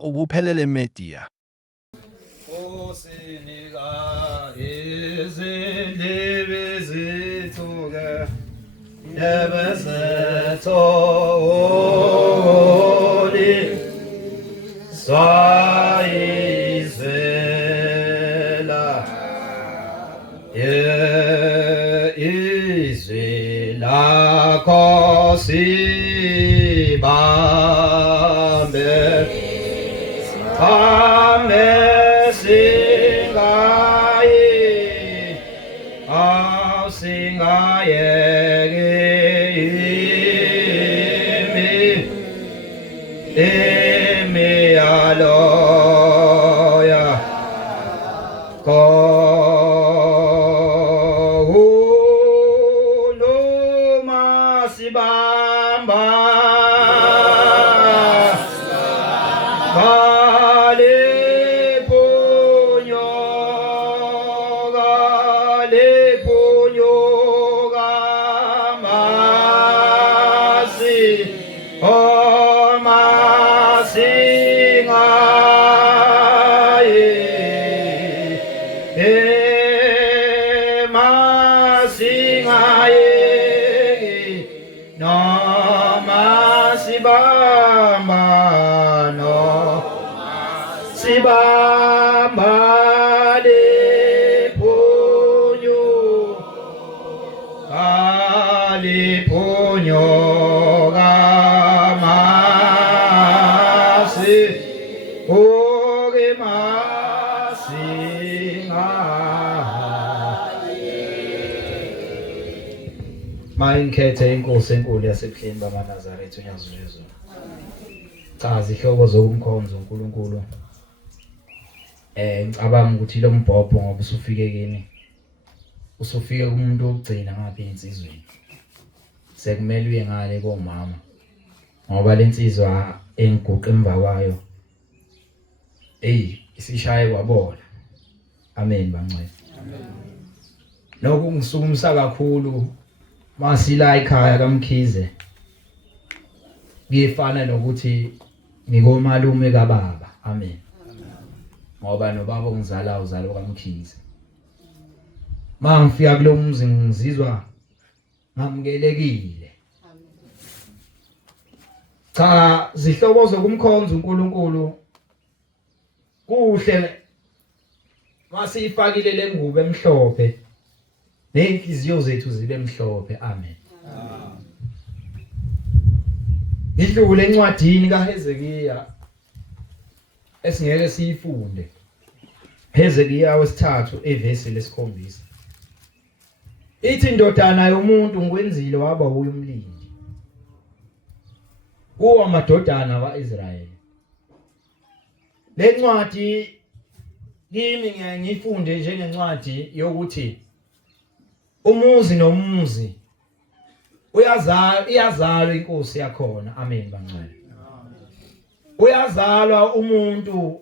ubuphelele media. Osinika izindebe zethu-ke nebezetholi sayizwela izwi lakho sibambe Mayinkethe inkosi enkulu yasebuhleni bamaNazaretha uNyazo Jesu. Chaza ihlobo zokumkhonza uNkulunkulu. Ngicabanga ukuthi lo mbhobho ngoba usufike kini. Usufike kumuntu ogcina ngapha insizweni. Sekumele uye ngale komama. Ngoba lensizwa engiguqa emva kwayo. Isishaye kwabola. Amen bangcwele. Amen. Nokungisukumisa kakhulu masila ekhaya kaMkhize. Ngifana nokuthi ngikomalume kaBaba. Amen. Ngoba nobaba ongizala uzalo kaMkhize. Mangifika kulo muzi ngizizwa ngamkelekile. Cha zihlobo zokumkhonza uNkulunkulu kuhle masifakile lengubo emhlophe nenhliziyo zethu zibe emhlophe. Amen. Idlule encwadini kaHezekiya esingeke siyifunde. Hezekiya wesithathu evesi lesikhombisa. Ithi indodana yomuntu ngikwenzile waba uye umlindi. Kuwa amadodana kaIsrayeli. Lencwadi kimi ngiyifunde njengencwadi yokuthi umuzi nomuzi iyazalwa inkosi yakhona. Amen bangcwele. Uyazalwa umuntu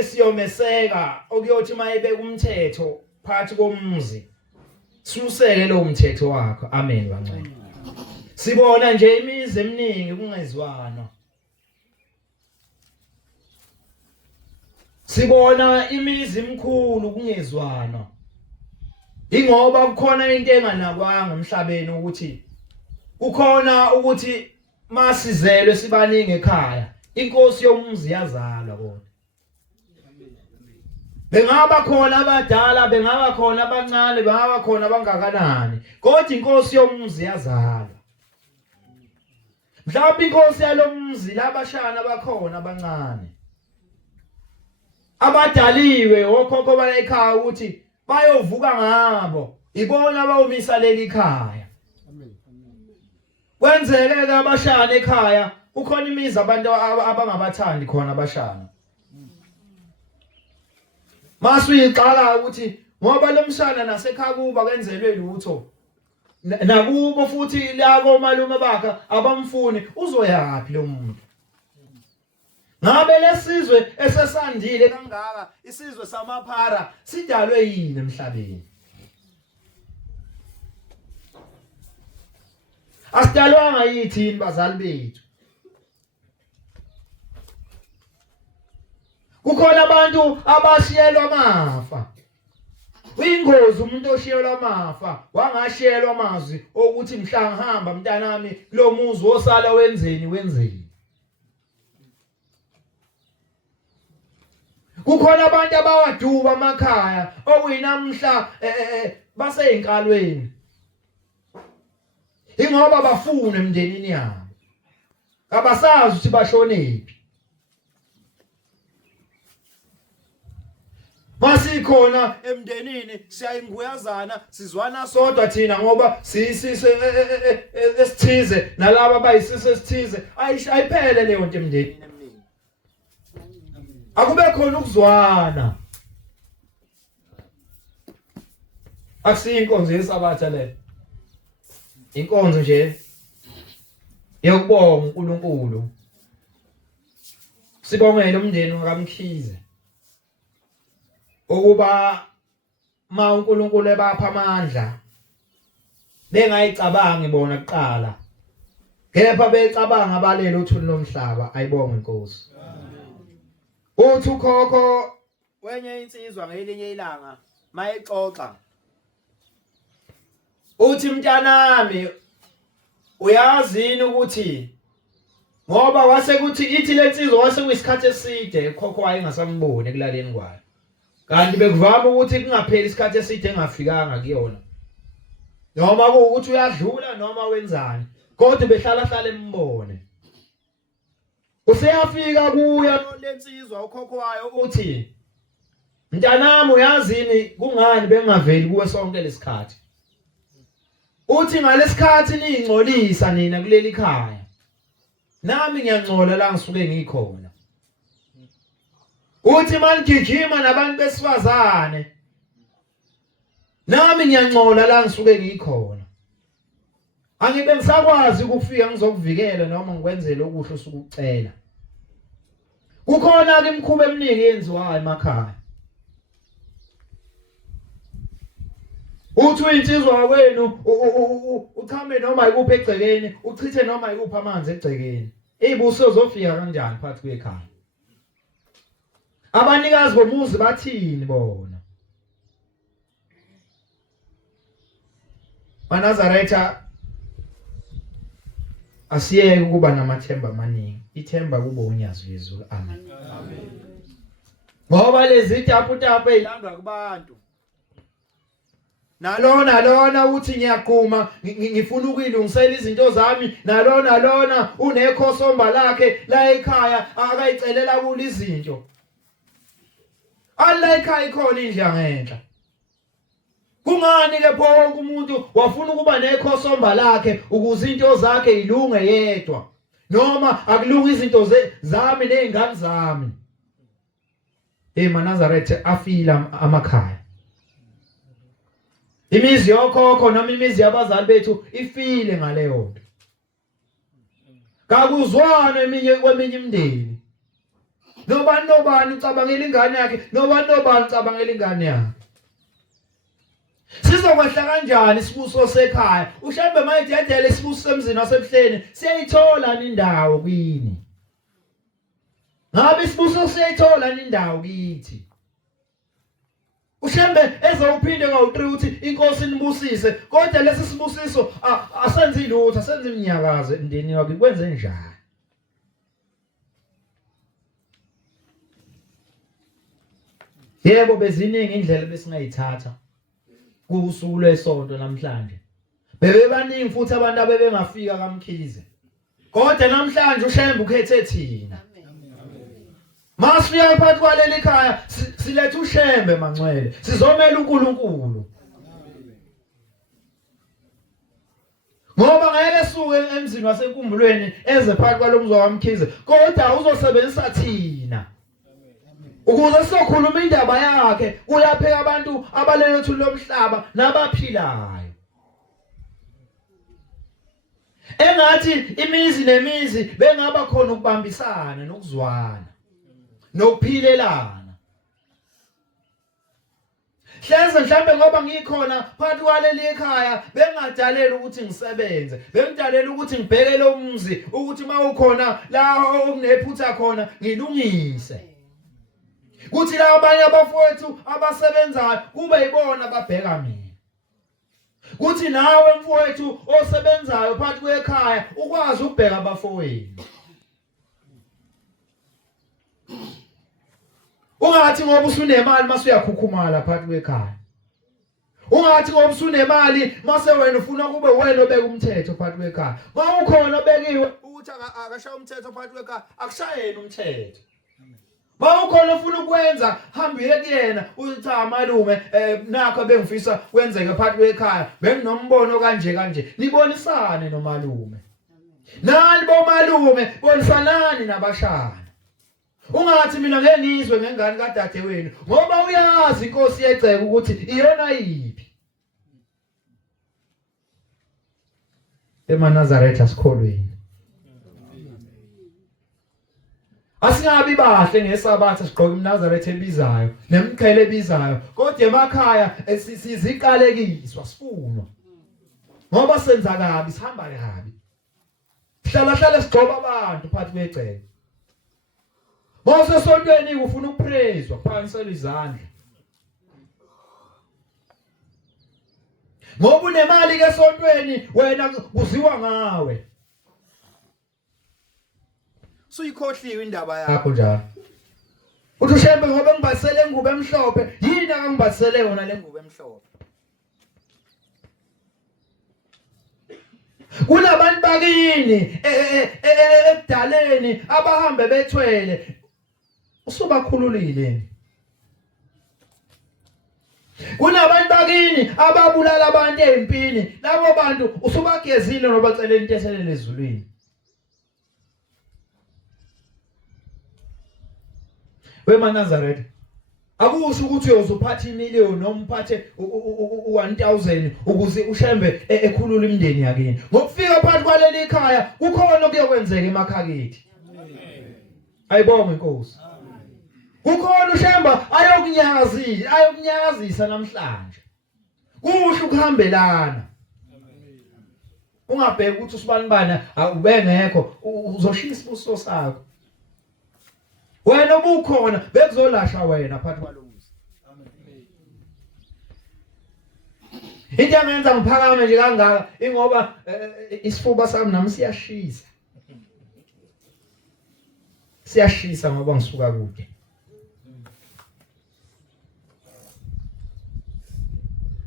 esiyomeseka okuyothi mayebe kumthetho phakathi komuzi suseke lo mthetho wakho. Amen bangcwele. Sibona nje imizi eminingi kungezwana. Sibona imizi emikhulu kungezwana. Ingoba kukhona into enganakwanga emhlabeni ukuthi kukhona ukuthi masizelwe sibaningi ekhaya inkosi yomuzi yazalwa kodwa. Bengaba khona abadala, bengaba khona abancane, bengaba khona abangakanani, kodwa inkosi yomuzi yazalwa. Mhlawumbe inkosi yalomuzi labashana bakhona abancane. Abadaliwe okhokho bala ekhaya ukuthi bayovuka ngabo, ibona abawumisa leli khaya. Kwenzeke abashana ekhaya, ukhona imizi abantu abangabathandi khona abashana. Masuyixaka ukuthi ngoba lomshana nasekhaya kuba kwenzelwe lutho. Nakubo futhi la komalume bakhe abamfuni, uzoyapi lo muntu? Ngabe lesizwe esesandile kangaka, isizwe samaphara sidalwe yini emhlabeni? Asidalwanga yithini bazali bethu. Kukhona abantu abashiyelwa amafa. Uyingozi umuntu oshiyelwa amafa, wangashiyelwa amazwi ukuthi mhla ngihamba mntanami lo muzi wosala wenzeni. Kukhona abantu abawaduba emakhaya okuyinamhla baseyinkalweni. Ingoba bafuna emndenini yabo. Abasazi ukuthi bashonephi. Masikhona emndenini siyayinguyazana sizwana sodwa thina ngoba sisise esithize nalabo abayisise esithize ayiphele leyo nto emndenini eminingi. Akube khona ukuzwana. Akusinkonzo yesabatha le. Inkonzo nje yokubonga uNkulunkulu. Sibongele umndeni kaMkhize. Ukuba ma uNkulunkulu ebapha amandla bengayicabangi bona kuqala. Kepha becabanga abalele uthuli lomhlaba ayibonge inkosi. Uthi ukhokho wenye insizwa ngelinye ilanga mayexoxa. Uthi mntanami uyazini ukuthi ngoba wasekuthi ithi lensizwa wasekuyisikhathi eside ukhokho wayengasamboni ekulaleni kwayo. Kanti bekuvama ukuthi kungapheli isikhathi eside engafikanga kuyona. Noma ukuthi uyadlula noma wenzani, kodwa behlala embone. Useyafika kuya lensizwa ukhokho wayo uthi mntanami uyazini kungani bengaveli kuwe sonke lesikhathi. Uthi ngalesikhathi ningcolisa nina kuleli khaya. Nami ngiyangcola la ngisuke ngikhona. Uthi manigijima nabantu besifazane. Nami ngiyangcola la ngisuke ngikhona. Angibe ngisakwazi ukufika ngizokuvikela noma ngikwenzele okuhle usukucela. Kukhona ke imikhuba eminingi yenziwayo emakhaya. Uthi insizwa kwenu uchame noma ikuphi egcekeni, uchithe noma ikuphi amanzi egcekeni. Ibuso zofika kanjani phakathi kwekhaya? Abanikazi bomuzi bathini bona? Banazaretha asiyeke ukuba namathemba amaningi. Ithemba kubo unyazi wezulu. Amen. Ngoba lezi tapu ezilandwa kubantu. Nalona uthi ngiyaqhuma ngifuna ukuyilungisela izinto zami. Nalona unekhosomba lakhe la ekhaya akayicelela kulo izinto. Alla ekhaya ikhona indla ngenhla. Kungani ke bonke umuntu wafuna ukuba nekhosomba lakhe ukuze into zakhe ilunge yedwa noma akulunga izinto zami nezingane zami. Nazaretha afila amakhaya. Imizi yokhokho noma imizi yabazali bethu ifile ngaleyo nto. Kakuzwana kweminye imindeni. Nobani ucabangela ingane yakhe, nobani ucabangela ingane yakhe. Sizokwehla kanjani isibuso sekhaya? Ushambe mayidedele isibuso semzini wasebuhleni, siyayithola indawo kini. Ngabe isibuso siyayithola indawo kithi. Ushambe ezowuphinde ngawu3 uthi inkosi nibusise, kodwa lesi sibusiso asenzi lutho, asenzi iminyakazo endeni yakhe. Kwenze njani? Yebo beziningi indlela besingayithatha kusuku lwesonto namhlanje. Bebebaningi futhi abantu abebengafika kaMkhize. Kodwa namhlanje ushembe ukhethe thina. Masifika phakathi kwaleli khaya silethe ushembe mangcwele. Sizomela uNkulunkulu. Ngoba ngeke suke emzini wasenkumbulweni eze phakathi kwalomzo kaMkhize, kodwa uzosebenzisa thina. Ukuze sokhuluma indaba yakhe kuyapheka abantu abalele uthuli lomhlaba nabaphilayo. Engathi imizi nemizi bengaba khona ukubambisana nokuzwana nokuphilelana. Hleze mhlambe ngoba ngikhona phakathi kwaleli ekhaya bengadalela ukuthi ngisebenze, bengidalela ukuthi ngibhekele umzi ukuthi mawukhona la okunephutha khona ngilungise. kuthi la abanye abafowethu abasebenzayo kube yibona ababheka mina, kuthi nawe mfowethu osebenzayo phakathi kwekhaya ukwazi ukubheka abafowenu. Ungathi ngoba usunemali mase uyakhukhumala phakathi kwekhaya. Ungathi ngoba usunemali mase wena ufuna kube wena obeka umthetho phakathi kwekhaya. Ma ukhona obekiwe ukuthi akashaya umthetho phakathi kwekhaya, akushayeni umthetho. Ma ukhona ufuna ukwenza hamba uye kuyena uthi malume nakho bengifisa kwenzeke phakathi kwekhaya, benginombono kanje nibonisane nomalume. Nani bomalume bonisanani nabashana. Ungathi mina ngeke ngizwe ngengane kadade wenu ngoba uyazi inkosi yeceke ukuthi iyona yiphi. EmaNazaretha asikholweni. Asingabi bahle ngesabatha sigqoka iNazaretha ebizayo nemqhele ebizayo, kodwa emakhaya siziqalekiswa sifunwa. Ngoba senza kabi sihamba kabi. Hlala sigcoba abantu phakathi kweceke. Mose sontweni ufuna ukupraiswa phanisela izandla. Ngoba unemali ke sontweni wena kuziwa ngawe. Suyikhohliwe indaba yakho njalo. Uthi ushembe ngoba ngibasele ingubo emhlophe, yini akangibasele yona le ngubo emhlophe. Kunabantu bakini ekudaleni abahambe bethwele. Usubakhululile. Kunabantu bakini ababulala abantu empini, labo bantu usubagezile nobacela intesele ezulwini. WeMaNazaretha akusho ukuthi uyozuphatha imiliyoni noma uphathe 1000 ukuze ushembe ekhulula imindeni yakini. Ngokufika phakathi kwaleli khaya kukhona okuyokwenzeka emakhakithi. Ayibonge inkosi. Kukhona ushemba ayokunyakazisa namhlanje. Kusho ukuhambelana. Ungabheki ukuthi usibani ubengekho uzoshiya isibuso sakho. Wena ubukhona bekuzolasha wena phakathi kwalomuzi. Into engenza ngiphakame nje kangaka ingoba isifuba sami nami siyashisa. Siyashisa ngoba ngisuka kude.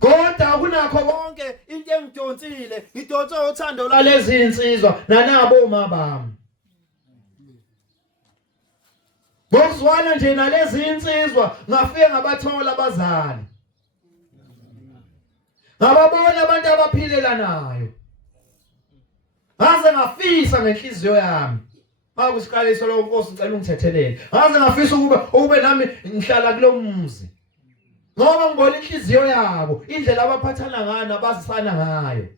Kodwa kunakho konke into engidonsile, ngidonse uthando lalezi insizwa nanabo uma bami. Ngokuzwana nje nalezi insizwa ngafike ngabathola abazali. Ngababona abantu abaphilelanayo. Ngaze ngafisa ngenhliziyo yami. Akusiqaliso lo Nkosi ngicela ungithethelele. Ngaze ngafisa ube nami ngihlala kulomuzi. Ngoba ngibona inhliziyo yabo, indlela abaphathana ngayo nabazisana ngayo.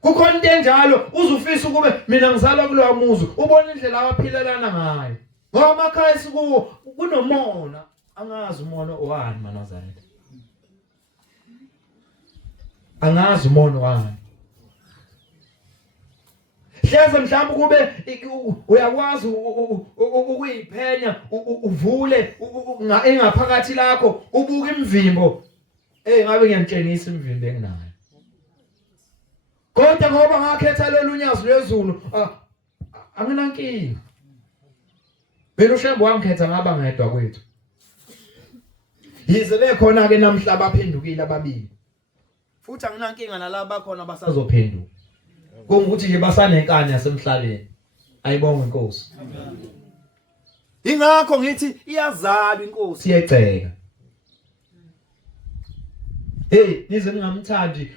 Kukhona into enjalo uzufisa ukube mina ngizalwa kulowa muzi, ubona indlela abaphilelana ngayo. Ngoba emakhaya sikuwo kunomona, angazi umona owani maNazaretha. Angazi umona wani. Hleze mhlawumbe kube uyakwazi ukuyiphenya uvule engaphakathi lakho ubuke imvimbo. Ngabe ngiyamtshengisa imvimbo enginayo. Kodwa ngoba ngakhetha lolunyazo lwezulu anginankinga. Belo ushembe wangikhetha ngaba ngedwa kwethu. Yize bekhona ke namhla abaphendukile ababili. Futhi anginankinga nalabo bakhona basazophenduka. Kongukuthi nje basanenkani yasemhlabeni. Ayibonge inkosi. Ingakho ngithi iyazaba inkosi iyeceka. Nize ningamthandi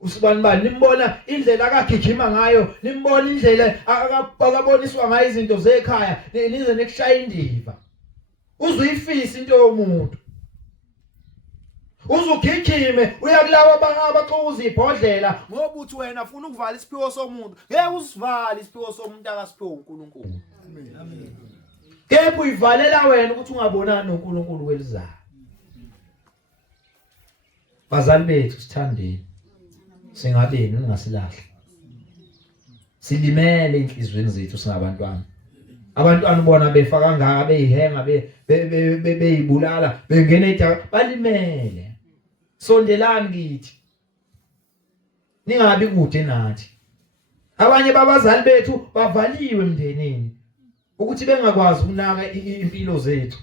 usibani nimbona indlela akagijima ngayo, nimbona indlela akaboniswa ngayo izinto zekhaya, nize nekushaya indiva. Uzuyifisa into yomuntu. Uzugijime uyakulaba abaxuza ibhodlela ngoba uthi wena ufuna ukuvala isiphiwo somuntu. Ngeke usivale isiphiwo somuntu akasiphiwe uNkulunkulu. Amen. Kepha uyivalela wena ukuthi ungabonani noNkulunkulu kwelizayo. Bazali bethu sithandeni. Singabeni ungasilahla. Silimele inhlizweni zethu singabantwana. Abantwana bona befa kangaka beyihenga beyibulala bengena eDaka balimele. Sondelani kithi. Ningabi kude nathi. Abanye babazali bethu bavaliwe emndenini ukuthi bengakwazi ukunaka impilo zethu.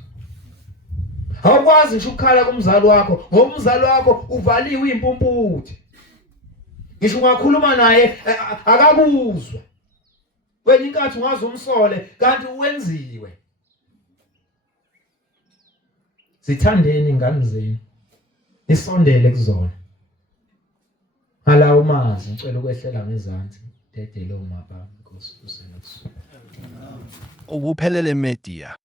Awukwazi nje ukukhala kumzali wakho ngoba umzali wakho uvaliwe impumputhi. Ngisho ungakhuluma naye akakuzwa. Wena inkathi ungazi umsole kanti uwenziwe. Sithandeni ingane zenu. Isondele kuzona. Hala umazi ngicela ukwehlela ngezansi. Dedele umapha Nkosi usenokusuka. Ubuphelele media.